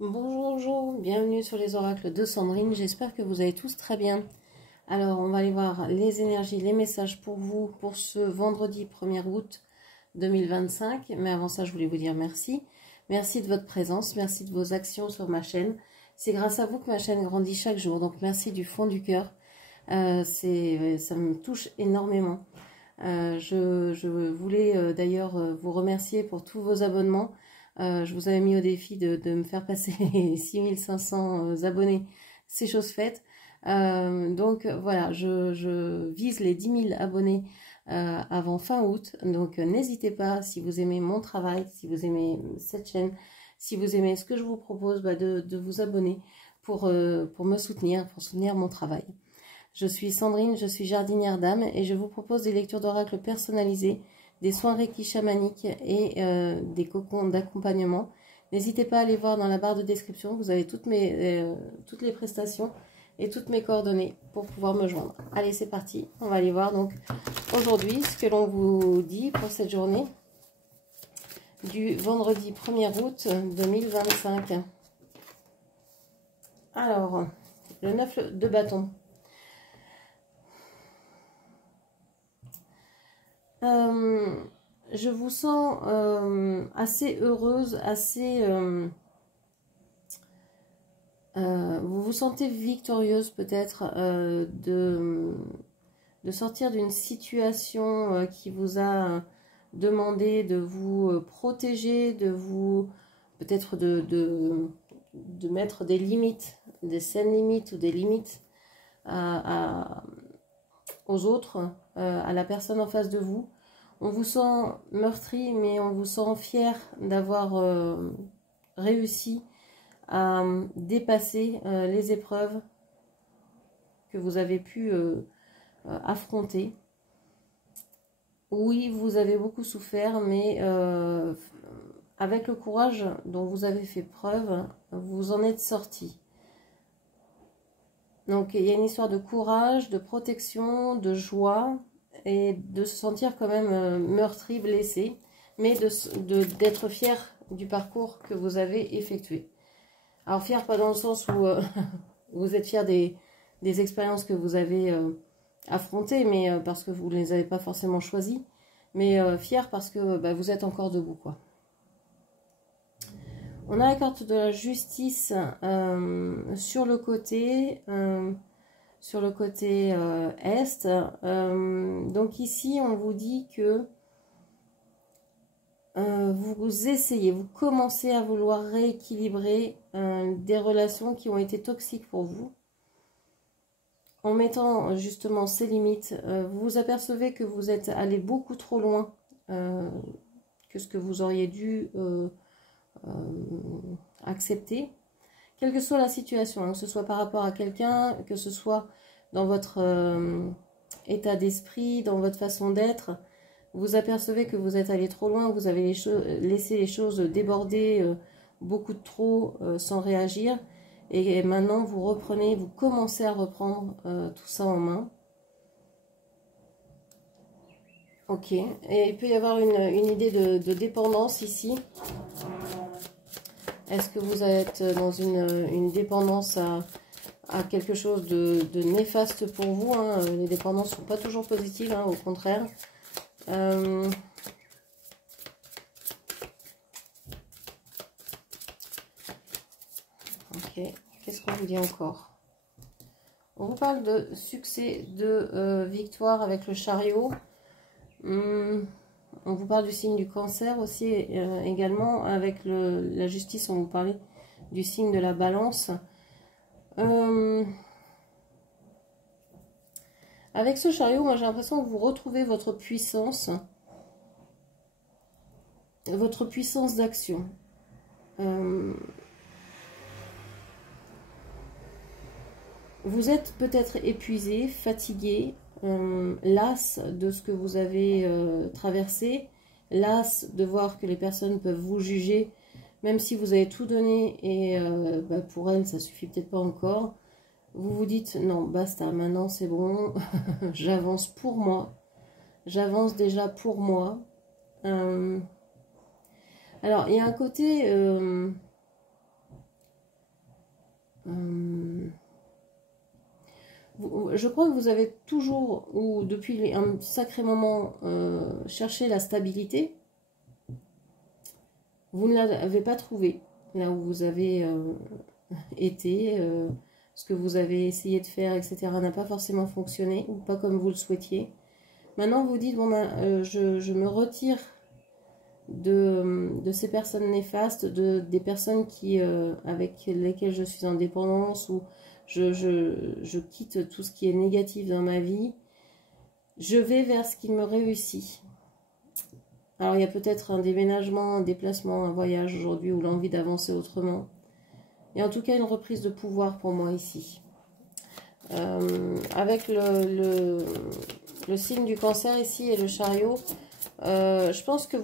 Bonjour, bienvenue sur les oracles de Sandrine, j'espère que vous allez tous très bien. Alors on va aller voir les énergies, les messages pour vous pour ce vendredi 1er août 2025. Mais avant ça je voulais vous dire merci. Merci de votre présence, merci de vos actions sur ma chaîne. C'est grâce à vous que ma chaîne grandit chaque jour, donc merci du fond du cœur. Ça me touche énormément. Je voulais d'ailleurs vous remercier pour tous vos abonnements. Je vous avais mis au défi de me faire passer les 6500 abonnés. C'est chose faite. Donc voilà, je vise les 10 000 abonnés avant fin août. Donc n'hésitez pas, si vous aimez mon travail, si vous aimez cette chaîne, si vous aimez ce que je vous propose, de vous abonner pour me soutenir, pour soutenir mon travail. Je suis Sandrine, je suis jardinière d'âme et je vous propose des lectures d'oracle personnalisées, des soins Reiki chamaniques et des cocons d'accompagnement. N'hésitez pas à aller voir dans la barre de description, vous avez toutes les prestations et toutes mes coordonnées pour pouvoir me joindre. Allez, c'est parti, on va aller voir donc aujourd'hui ce que l'on vous dit pour cette journée du vendredi 1er août 2025. Alors, le 9 de bâton. Je vous sens assez heureuse, vous vous sentez victorieuse peut-être de sortir d'une situation qui vous a demandé de vous protéger, de vous peut-être de mettre des limites, des saines limites ou des limites aux autres, à la personne en face de vous. On vous sent meurtri, mais on vous sent fier d'avoir réussi à dépasser les épreuves que vous avez pu affronter. Oui, vous avez beaucoup souffert, mais avec le courage dont vous avez fait preuve, vous en êtes sorti. Donc il y a une histoire de courage, de protection, de joie et de se sentir quand même meurtri, blessé, mais d'être fier du parcours que vous avez effectué. Alors fier pas dans le sens où vous êtes fier des expériences que vous avez affrontées, mais parce que vous ne les avez pas forcément choisies, mais fier parce que vous êtes encore debout, quoi. On a la carte de la justice sur le côté est. Donc ici, on vous dit que vous essayez, vous commencez à vouloir rééquilibrer des relations qui ont été toxiques pour vous. En mettant justement ces limites, vous vous apercevez que vous êtes allé beaucoup trop loin que ce que vous auriez dû accepter, quelle que soit la situation, hein, que ce soit par rapport à quelqu'un, que ce soit dans votre état d'esprit, dans votre façon d'être, vous apercevez que vous êtes allé trop loin, vous avez laissé les choses déborder beaucoup de trop sans réagir, et maintenant vous reprenez, vous commencez à reprendre tout ça en main. Ok, et il peut y avoir une idée de dépendance ici. Est-ce que vous êtes dans une dépendance à quelque chose de néfaste pour vous, hein? Les dépendances ne sont pas toujours positives, hein, au contraire. Ok, qu'est-ce qu'on vous dit encore? On vous parle de succès, de victoire avec le chariot. On vous parle du signe du cancer aussi, également. Avec la justice, on vous parlait du signe de la balance. Avec ce chariot, moi j'ai l'impression que vous retrouvez votre puissance d'action. Vous êtes peut-être épuisé, fatigué, las de ce que vous avez traversé, las de voir que les personnes peuvent vous juger, même si vous avez tout donné et pour elles ça suffit peut-être pas encore. Vous vous dites non, basta, maintenant c'est bon, j'avance pour moi, j'avance déjà pour moi. Alors il y a un côté Je crois que vous avez toujours, ou depuis un sacré moment, cherché la stabilité. Vous ne l'avez pas trouvé là où vous avez été. Ce que vous avez essayé de faire, etc., n'a pas forcément fonctionné, ou pas comme vous le souhaitiez. Maintenant, vous dites, bon, ben, je me retire de ces personnes néfastes, des personnes avec lesquelles je suis en dépendance, ou je quitte tout ce qui est négatif dans ma vie. Je vais vers ce qui me réussit. Alors, il y a peut-être un déménagement, un déplacement, un voyage aujourd'hui, ou l'envie d'avancer autrement. Et en tout cas, une reprise de pouvoir pour moi ici. Avec le signe du cancer ici et le chariot, je pense que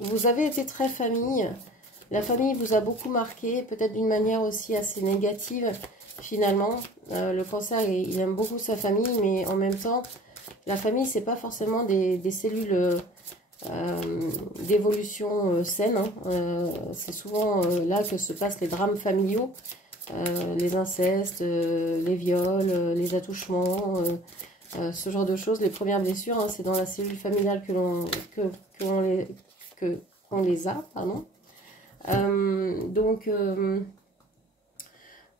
vous avez été très famille. La famille vous a beaucoup marqué, peut-être d'une manière aussi assez négative finalement. Le cancer, il aime beaucoup sa famille, mais en même temps, la famille, c'est pas forcément des cellules d'évolution saine. C'est souvent là que se passent les drames familiaux. Les incestes, les viols, les attouchements, ce genre de choses. Les premières blessures, hein, c'est dans la cellule familiale qu'on les a. Pardon. Donc,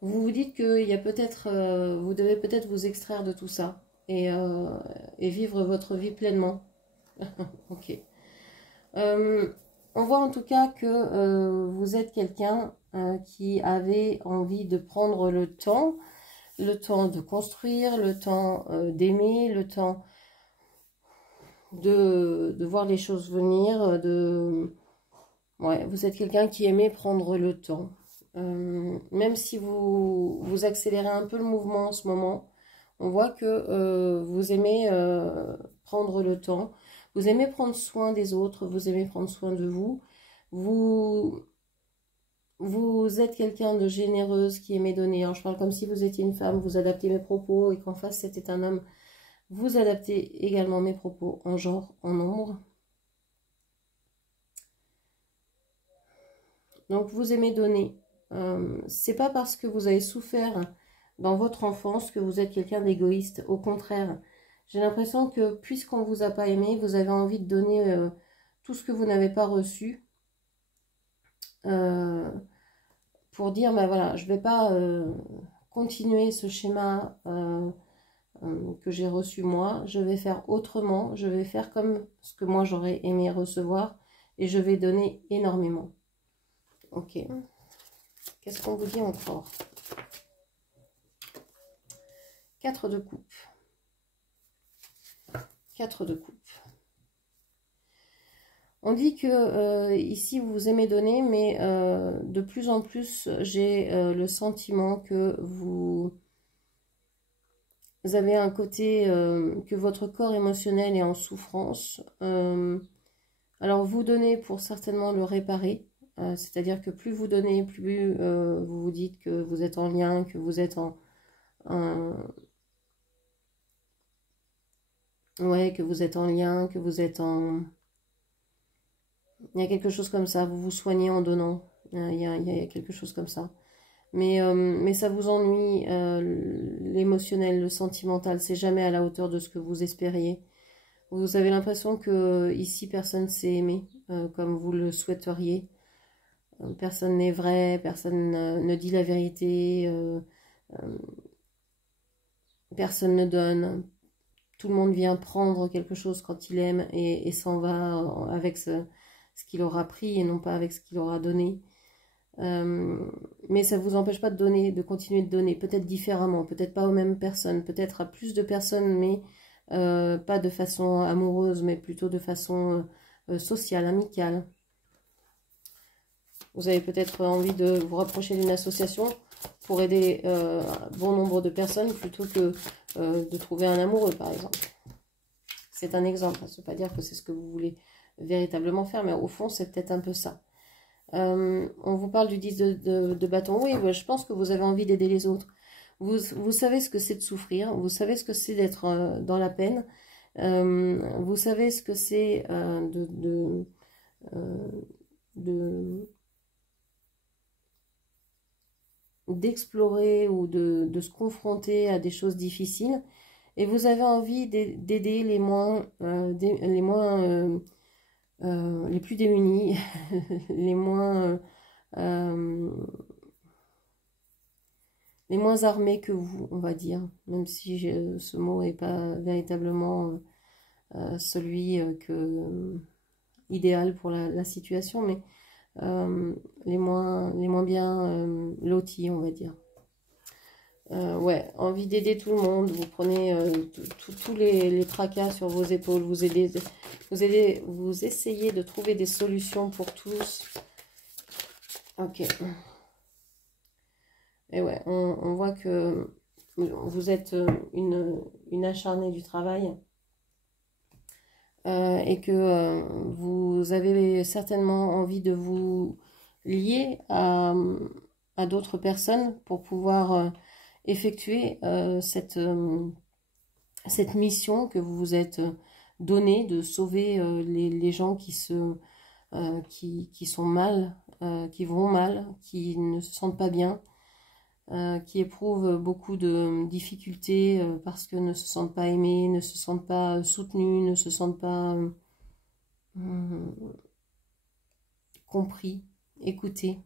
vous vous dites qu'il y a peut-être, vous devez peut-être vous extraire de tout ça et vivre votre vie pleinement. Ok. On voit en tout cas que vous êtes quelqu'un qui avait envie de prendre le temps de construire, le temps d'aimer, le temps de voir les choses venir, ouais, vous êtes quelqu'un qui aimait prendre le temps. Même si vous accélérez un peu le mouvement en ce moment, on voit que vous aimez prendre le temps, vous aimez prendre soin des autres, vous aimez prendre soin de vous. Vous êtes quelqu'un de généreuse qui aimait donner. Alors, je parle comme si vous étiez une femme, vous adaptez mes propos, et qu'en face c'était un homme. Vous adaptez également mes propos en genre, en nombre. Donc, vous aimez donner. C'est pas parce que vous avez souffert dans votre enfance que vous êtes quelqu'un d'égoïste. Au contraire, j'ai l'impression que puisqu'on ne vous a pas aimé, vous avez envie de donner tout ce que vous n'avez pas reçu. Pour dire, ben voilà, je ne vais pas continuer ce schéma que j'ai reçu moi, je vais faire autrement, je vais faire comme ce que moi j'aurais aimé recevoir et je vais donner énormément. Ok. Qu'est-ce qu'on vous dit encore? 4 de coupe. 4 de coupe. On dit que ici vous aimez donner, mais de plus en plus j'ai le sentiment que vous avez un côté que votre corps émotionnel est en souffrance. Alors vous donnez pour certainement le réparer, c'est-à-dire que plus vous donnez, plus vous vous dites que vous êtes en lien, que vous êtes ouais, que vous êtes en lien, que vous êtes en... Il y a quelque chose comme ça, vous vous soignez en donnant, il y a quelque chose comme ça. Mais ça vous ennuie, l'émotionnel, le sentimental, c'est jamais à la hauteur de ce que vous espériez. Vous avez l'impression que ici personne s'est aimé comme vous le souhaiteriez. Personne n'est vrai, personne ne dit la vérité, personne ne donne. Tout le monde vient prendre quelque chose quand il aime et s'en va avec ce qu'il aura pris et non pas avec ce qu'il aura donné. Mais ça ne vous empêche pas de donner, de continuer de donner, peut-être différemment, peut-être pas aux mêmes personnes, peut-être à plus de personnes, mais pas de façon amoureuse, mais plutôt de façon sociale, amicale. Vous avez peut-être envie de vous rapprocher d'une association pour aider un bon nombre de personnes plutôt que de trouver un amoureux, par exemple. C'est un exemple, ça ne veut pas dire que c'est ce que vous voulez véritablement faire, mais au fond, c'est peut-être un peu ça. On vous parle du 10 de bâton. Oui, je pense que vous avez envie d'aider les autres. Vous savez ce que c'est de souffrir, vous savez ce que c'est d'être dans la peine, vous savez ce que c'est d'explorer ou de se confronter à des choses difficiles. Et vous avez envie d'aider les plus démunis, les moins armés que vous, on va dire, même si ce mot n'est pas véritablement celui idéal pour la situation, mais les moins bien lotis, on va dire. Ouais, envie d'aider tout le monde, vous prenez tous les tracas sur vos épaules, vous essayez de trouver des solutions pour tous. Ok. Et ouais, on voit que vous êtes une acharnée du travail et que vous avez certainement envie de vous lier à d'autres personnes pour pouvoir effectuer cette mission que vous vous êtes donnée de sauver les gens qui sont mal, qui vont mal, qui ne se sentent pas bien, qui éprouvent beaucoup de difficultés parce que ne se sentent pas aimés, ne se sentent pas soutenus, ne se sentent pas compris, écoutés.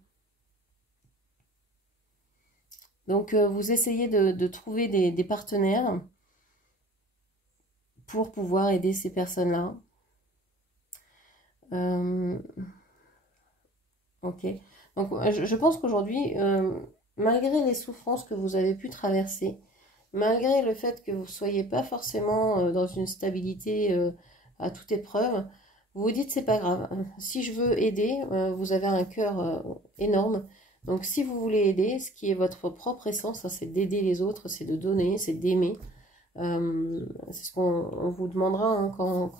Donc, vous essayez de trouver des partenaires pour pouvoir aider ces personnes-là. Ok. Donc, je pense qu'aujourd'hui, malgré les souffrances que vous avez pu traverser, malgré le fait que vous ne soyez pas forcément dans une stabilité à toute épreuve, vous vous dites c'est pas grave. Si je veux aider, vous avez un cœur énorme. Donc si vous voulez aider, ce qui est votre propre essence, c'est d'aider les autres, c'est de donner, c'est d'aimer. C'est ce qu'on vous demandera hein, quand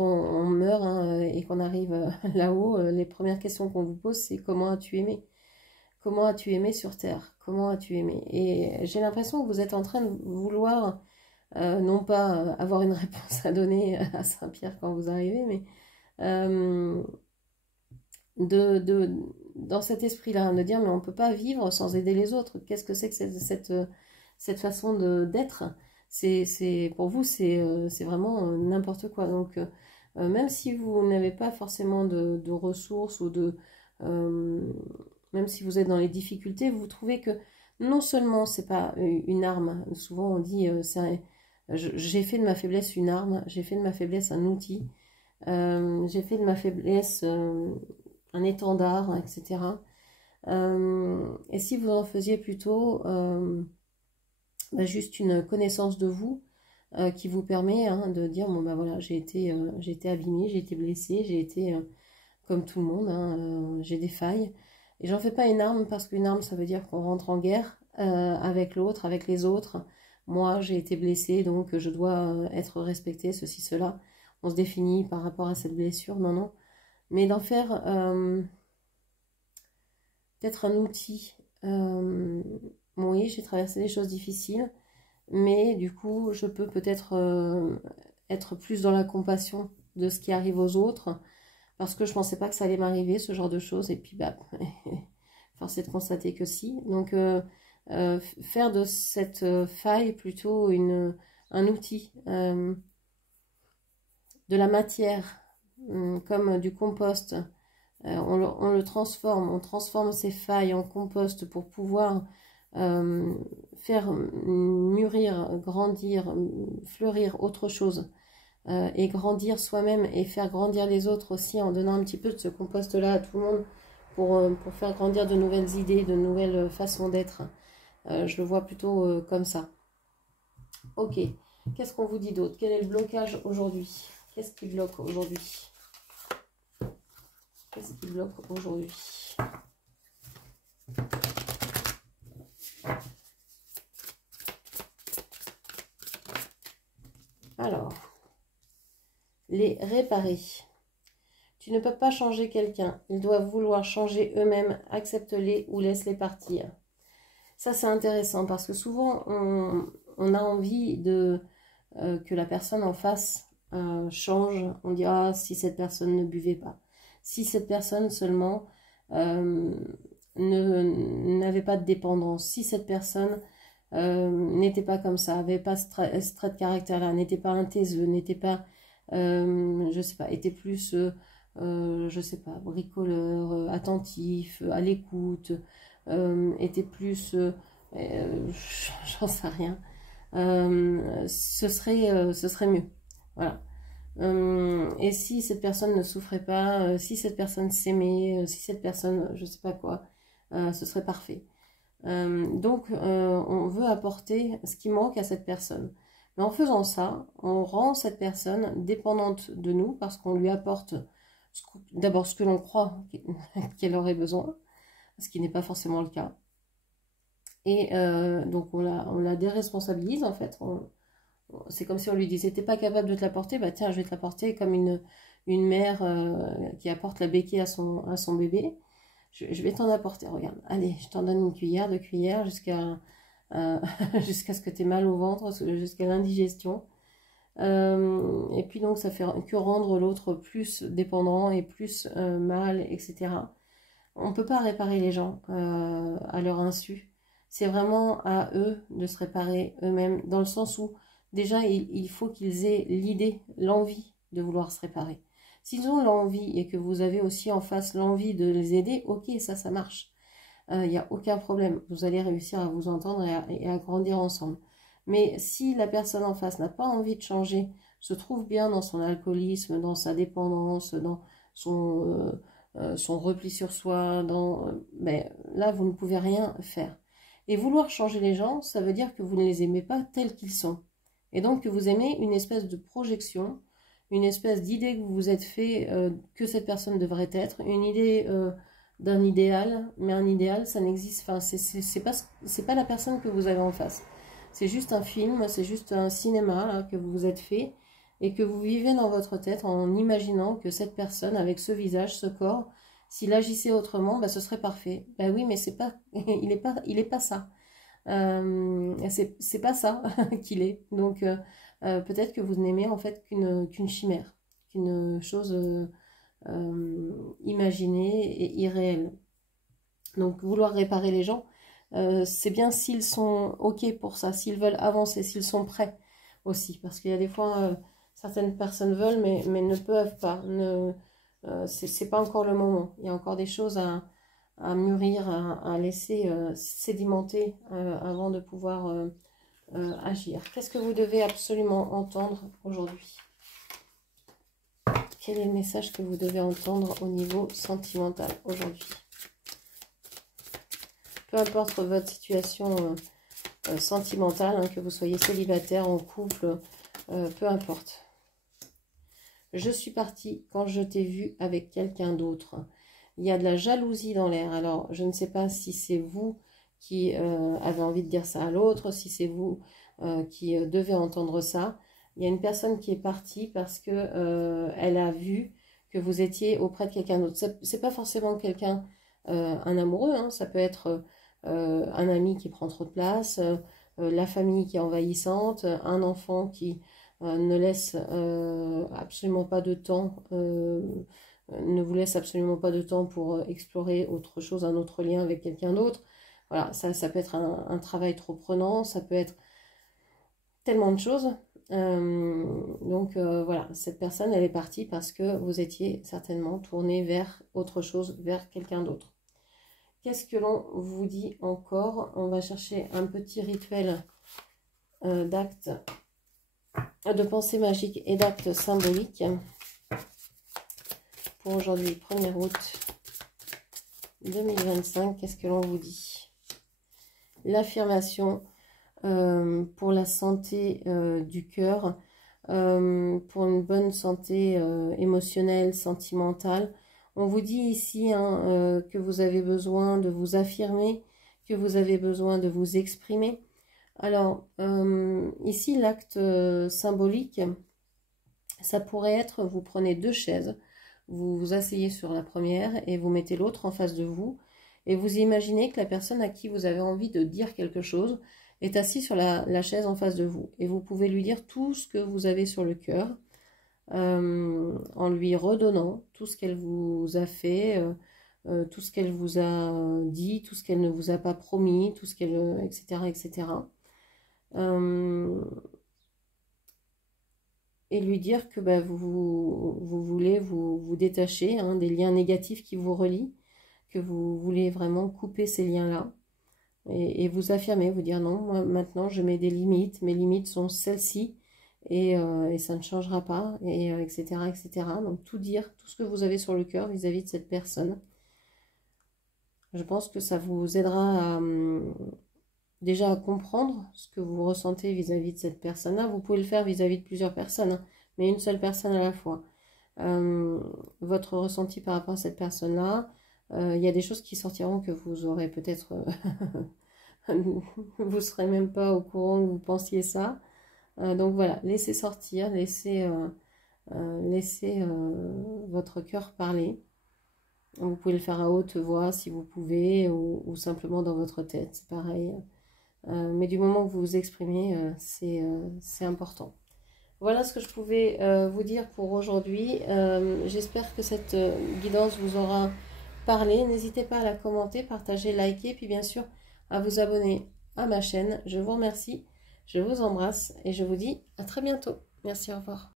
on meurt hein, et qu'on arrive là-haut. Les premières questions qu'on vous pose, c'est comment as-tu aimé? Comment as-tu aimé sur Terre? Comment as-tu aimé? Et j'ai l'impression que vous êtes en train de vouloir, non pas avoir une réponse à donner à Saint-Pierre quand vous arrivez, mais dans cet esprit-là, de dire mais on ne peut pas vivre sans aider les autres. Qu'est-ce que c'est que cette façon d'être? Pour vous, c'est vraiment n'importe quoi. Donc, même si vous n'avez pas forcément de ressources ou même si vous êtes dans les difficultés, vous trouvez que non seulement c'est pas une arme, souvent on dit j'ai fait de ma faiblesse une arme, j'ai fait de ma faiblesse un outil, j'ai fait de ma faiblesse un étendard, etc. Et si vous en faisiez plutôt juste une connaissance de vous qui vous permet hein, de dire bon ben voilà j'ai été abîmée, j'ai été blessée, j'ai été comme tout le monde, hein, j'ai des failles. Et j'en fais pas une arme parce qu'une arme, ça veut dire qu'on rentre en guerre avec l'autre, avec les autres. Moi, j'ai été blessée, donc je dois être respectée, ceci, cela. On se définit par rapport à cette blessure, non, non. Mais d'en faire peut-être un outil. Oui, j'ai traversé des choses difficiles, mais du coup, je peux peut-être être plus dans la compassion de ce qui arrive aux autres, parce que je pensais pas que ça allait m'arriver, ce genre de choses, et puis bah, force est de constater que si. Donc, faire de cette faille plutôt un outil, de la matière, comme du compost. On le transforme, on transforme ces failles en compost pour pouvoir faire mûrir, grandir, fleurir autre chose. Et grandir soi-même et faire grandir les autres aussi en donnant un petit peu de ce compost-là à tout le monde pour faire grandir de nouvelles idées, de nouvelles façons d'être. Je le vois plutôt comme ça. Ok, qu'est-ce qu'on vous dit d'autre? Quel est le blocage aujourd'hui? Qu'est-ce qui bloque aujourd'hui? Qu'est-ce qui bloque aujourd'hui? Alors, les réparer. Tu ne peux pas changer quelqu'un. Ils doivent vouloir changer eux-mêmes. Accepte-les ou laisse-les partir. Ça, c'est intéressant parce que souvent, on a envie que la personne en face change. On dit, ah, si cette personne ne buvait pas. Si cette personne seulement n'avait pas de dépendance, si cette personne n'était pas comme ça, avait pas ce trait de caractère-là, n'était pas un taiseux, n'était pas, je sais pas, était plus, je sais pas, bricoleur, attentif, à l'écoute, était plus, j'en sais rien, ce serait mieux. Voilà. Et si cette personne ne souffrait pas, si cette personne s'aimait, si cette personne, je sais pas quoi, ce serait parfait. Donc, on veut apporter ce qui manque à cette personne. Mais en faisant ça, on rend cette personne dépendante de nous parce qu'on lui apporte d'abord ce que l'on croit qu'elle aurait besoin, ce qui n'est pas forcément le cas. Et donc, on la déresponsabilise en fait. C'est comme si on lui disait, t'es pas capable de te l'apporter, bah tiens, je vais te l'apporter comme une mère qui apporte la béquille à son bébé. Je vais t'en apporter, regarde. Allez, je t'en donne une cuillère, 2 cuillères, jusqu'à ce que tu aies mal au ventre, jusqu'à l'indigestion. Et puis donc, ça fait que rendre l'autre plus dépendant et plus mal, etc. On ne peut pas réparer les gens à leur insu. C'est vraiment à eux de se réparer eux-mêmes, dans le sens où, déjà, il faut qu'ils aient l'idée, l'envie de vouloir se réparer. S'ils ont l'envie et que vous avez aussi en face l'envie de les aider, ok, ça marche. Il n'y a aucun problème. Vous allez réussir à vous entendre et à grandir ensemble. Mais si la personne en face n'a pas envie de changer, se trouve bien dans son alcoolisme, dans sa dépendance, dans son repli sur soi, ben, là, vous ne pouvez rien faire. Et vouloir changer les gens, ça veut dire que vous ne les aimez pas tels qu'ils sont. Et donc que vous aimez une espèce de projection, une espèce d'idée que vous vous êtes fait que cette personne devrait être, une idée d'un idéal, mais un idéal, ça n'existe, enfin, c'est pas la personne que vous avez en face. C'est juste un film, c'est juste un cinéma là, que vous vous êtes fait et que vous vivez dans votre tête en imaginant que cette personne, avec ce visage, ce corps, s'il agissait autrement, bah, ce serait parfait. Ben oui, mais c'est pas, il est pas ça. C'est pas ça qu'il est. Donc peut-être que vous n'aimez en fait qu'une chimère, qu'une chose imaginée et irréelle. Donc vouloir réparer les gens, c'est bien s'ils sont ok pour ça, s'ils veulent avancer, s'ils sont prêts aussi. Parce qu'il y a des fois, certaines personnes veulent mais ne peuvent pas. C'est pas encore le moment. Il y a encore des choses à mûrir, à laisser sédimenter avant de pouvoir agir. Qu'est-ce que vous devez absolument entendre aujourd'hui? Quel est le message que vous devez entendre au niveau sentimental aujourd'hui? Peu importe votre situation sentimentale, hein, que vous soyez célibataire, en couple, peu importe. Je suis partie quand je t'ai vu avec quelqu'un d'autre. Il y a de la jalousie dans l'air. Alors, je ne sais pas si c'est vous qui avez envie de dire ça à l'autre, si c'est vous qui devez entendre ça. Il y a une personne qui est partie parce que elle a vu que vous étiez auprès de quelqu'un d'autre. C'est pas forcément quelqu'un, un amoureux, hein, ça peut être un ami qui prend trop de place, la famille qui est envahissante, un enfant qui ne laisse absolument pas de temps, ne vous laisse absolument pas de temps pour explorer autre chose, un autre lien avec quelqu'un d'autre. Voilà, ça peut être un travail trop prenant, ça peut être tellement de choses. Donc voilà, cette personne, elle est partie parce que vous étiez certainement tourné vers autre chose, vers quelqu'un d'autre. Qu'est-ce que l'on vous dit encore? On va chercher un petit rituel d'actes, de pensée magique et d'actes symboliques pour aujourd'hui, 1er août 2025. Qu'est-ce que l'on vous dit? L'affirmation pour la santé du cœur, pour une bonne santé émotionnelle, sentimentale. On vous dit ici hein, que vous avez besoin de vous affirmer, que vous avez besoin de vous exprimer. Alors, ici, l'acte symbolique, ça pourrait être, vous prenez 2 chaises, vous vous asseyez sur la première et vous mettez l'autre en face de vous, et vous imaginez que la personne à qui vous avez envie de dire quelque chose est assise sur la chaise en face de vous. Et vous pouvez lui dire tout ce que vous avez sur le cœur, en lui redonnant tout ce qu'elle vous a fait, tout ce qu'elle vous a dit, tout ce qu'elle ne vous a pas promis, tout ce qu'elle, etc., etc. Et lui dire que bah, vous voulez vous détacher hein, des liens négatifs qui vous relient, que vous voulez vraiment couper ces liens-là et vous affirmer, vous dire non, moi maintenant je mets des limites, mes limites sont celles-ci et ça ne changera pas, et, etc., etc. Donc tout dire, tout ce que vous avez sur le cœur vis-à-vis de cette personne. Je pense que ça vous aidera à, déjà à comprendre ce que vous ressentez vis-à-vis de cette personne-là. Vous pouvez le faire vis-à-vis de plusieurs personnes, hein, mais une seule personne à la fois. Votre ressenti par rapport à cette personne-là, il y a des choses qui sortiront que vous aurez peut-être... vous ne serez même pas au courant que vous pensiez ça. Donc voilà, laissez sortir, laissez votre cœur parler. Vous pouvez le faire à haute voix si vous pouvez, ou simplement dans votre tête, c'est pareil. Mais du moment que vous vous exprimez, c'est important. Voilà ce que je pouvais vous dire pour aujourd'hui. J'espère que cette guidance vous aura parlé. N'hésitez pas à la commenter, partager, liker, puis bien sûr à vous abonner à ma chaîne. Je vous remercie, je vous embrasse et je vous dis à très bientôt. Merci, au revoir.